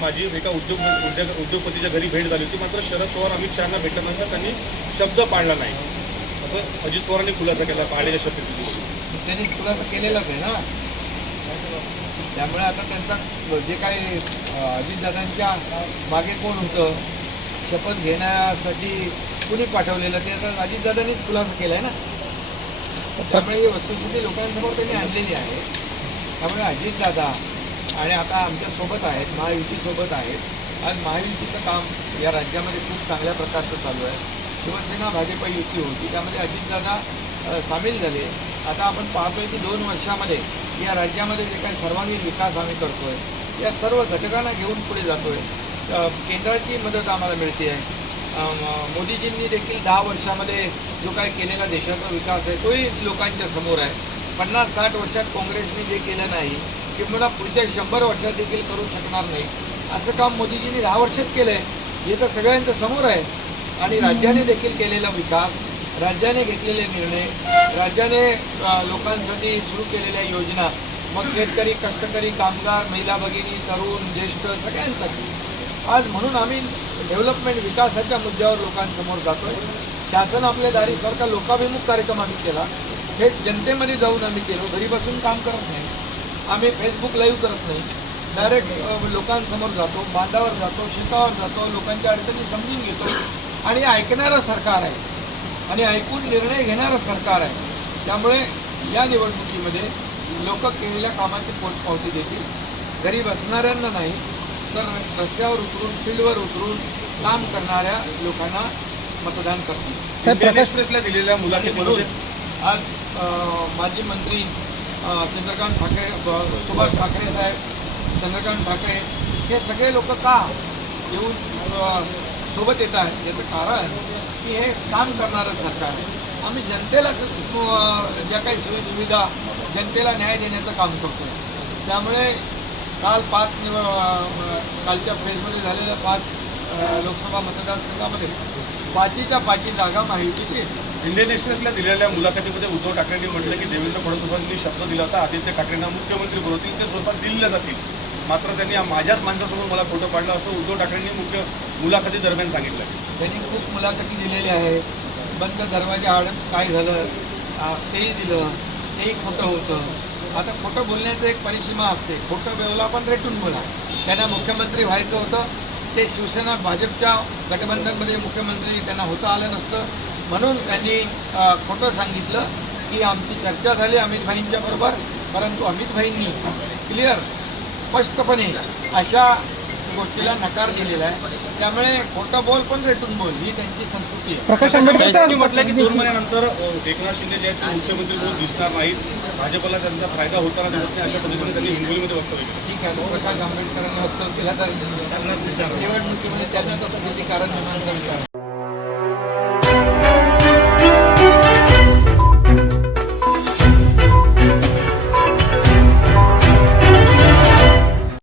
माझी एका उद्योगपतीच्या घरी भेट झाली होती, मात्र शरद पवार अमित शहांना भेटल्यानंतर त्यांनी शब्द पाळला नाही, असं अजित पवारांनी खुलासा केला पाळलेल्या शपथविधीवर. त्यांनी खुलासा केलेलाच आहे ना. त्यामुळे आता त्यांचा जे काही अजितदादांच्या मागे कोण होतं शपथ घेण्यासाठी कुणी पाठवलेलं ते आता अजितदादांनीच खुलासा केला आहे ना. त्यामुळे ही वस्तुस्थिती लोकांसमोर त्यांनी आणलेली आहे. त्यामुळे अजितदादा आणि आता आमच्यासोबत आहेत, महायुतीसोबत आहेत. आज महायुतीचं काम या राज्यामध्ये खूप चांगल्या प्रकारचं चालू आहे. शिवसेना भाजप युती होती, त्यामध्ये अजितदादा सामील झाले. आता आपण पाहतोय की 2 वर्षामध्ये या राज्यामध्ये जे काही सर्वांगीण विकास आम्ही करतोय, या सर्व घटकांना घेऊन पुढे जातोय. केंद्राची मदत आम्हाला मिळते आहे. मोदीजींनी देखील 10 वर्षामध्ये जो काही केलेला देशाचा विकास आहे तोही लोकांच्या समोर आहे. 50-60 वर्षात काँग्रेसने जे केलं नाही किंवा पुढच्या 100 वर्षात देखील करू शकणार नाही, असं काम मोदीजींनी 10 वर्षात केलं आहे. हे तर सगळ्यांच्या समोर आहे. आणि राज्याने देखील केलेला विकास, राज्याने घेतलेले निर्णय, राज्याने लोकांसाठी सुरू केलेल्या योजना, मग शेतकरी, कष्टकरी, कामगार, महिला भगिनी, तरुण, ज्येष्ठ सगळ्यांसाठी आज म्हणून आम्ही डेव्हलपमेंट विकासाच्या मुद्द्यावर लोकांसमोर जातोय. शासन आपल्या दारीसारखा लोकाभिमुख कार्यक्रम आम्ही केला. हे जनतेमध्ये जाऊन आम्ही केलो. घरी बसून काम करत नाही. आम्ही फेसबुक लाईव्ह करत नाही. डायरेक्ट लोकांसमोर जातो, बांधावर जातो, शेतावर जातो, लोकांच्या अडचणी समजून घेतो. आणि ऐकणारं सरकार आहे आणि ऐकून निर्णय घेणारं सरकार आहे. त्यामुळे या निवडणुकीमध्ये लोक केलेल्या कामाची पोचपावती देतील. घरी बसणाऱ्यांना नाही तर रस्त्यावर उतरून, फील्डवर उतरून काम करणाऱ्या लोकांना मतदान करतील. इंडियन एक्सप्रेसला दिलेल्या मुलाखतीमध्ये आज माजी मंत्री चंद्रकांत ठाकरे, सुभाष ठाकरे साहेब, चंद्रकांत ठाकरे हे सगळे लोक का येऊन सोबत येत आहेत, याचं कारण की हे काम करणारं सरकार आहे. आम्ही जनतेला ज्या काही सोयीसुविधा, जनतेला न्याय देण्याचं काम करतो. त्यामुळे काल कालच्या फेजमध्ये झालेल्या 5 लोकसभा मतदारसंघामध्ये 5च्या 5 जागा महायुतीची. इंडियन एक्सप्रेसला दिलेल्या मुलाखतीमध्ये उद्धव ठाकरेंनी म्हटलं की देवेंद्र फडणवीसांनी शब्द दिला होता आदित्य ठाकरेंना मुख्यमंत्री बनवतील, ते स्वतः दिल्लीला जातील, मात्र त्यांनी माझ्याच माणसासमोर मला खोटं पाडलं, असं उद्धव ठाकरेंनी मुलाखती दरम्यान सांगितलं. त्यांनी खूप मुलाखती दिलेल्या आहे. बंद दरवाजा आड काय झालं तेही दिलं, तेही खोटं होतं. आता खोटं बोलण्याचं एक परिसीमा असते. खोटं बोला पण रेटून बोला. त्यांना मुख्यमंत्री व्हायचं होतं, ते शिवसेना भाजपच्या गठबंधनमध्ये मुख्यमंत्री त्यांना होता आलं नसतं, म्हणून त्यांनी खोटं सांगितलं की आमची चर्चा झाली अमित भाईंच्या बरोबर, परंतु अमित भाईंनी क्लिअर स्पष्टपणे अशा गोष्टीला नकार दिलेला आहे. त्यामुळे खोटं बोल पण रेटून बोल ही त्यांची संस्कृती आहे. प्रकाश आंबेडकरांनी म्हटलं की 2 महिन्यानंतर एकनाथ शिंदे जे आहेत ते मुख्यमंत्री म्हणून दिसणार नाहीत, भाजपला त्यांचा फायदा होताना दिसत नाही, अशा पद्धतीने त्यांनी हिंगोलीमध्ये वक्तव्य केलं. ठीक आहे, प्रकाश आंबेडकरांनी वक्तव्य केलं तर निवडणुकीमध्ये त्यांना तसं किती कारण निर्माण विचार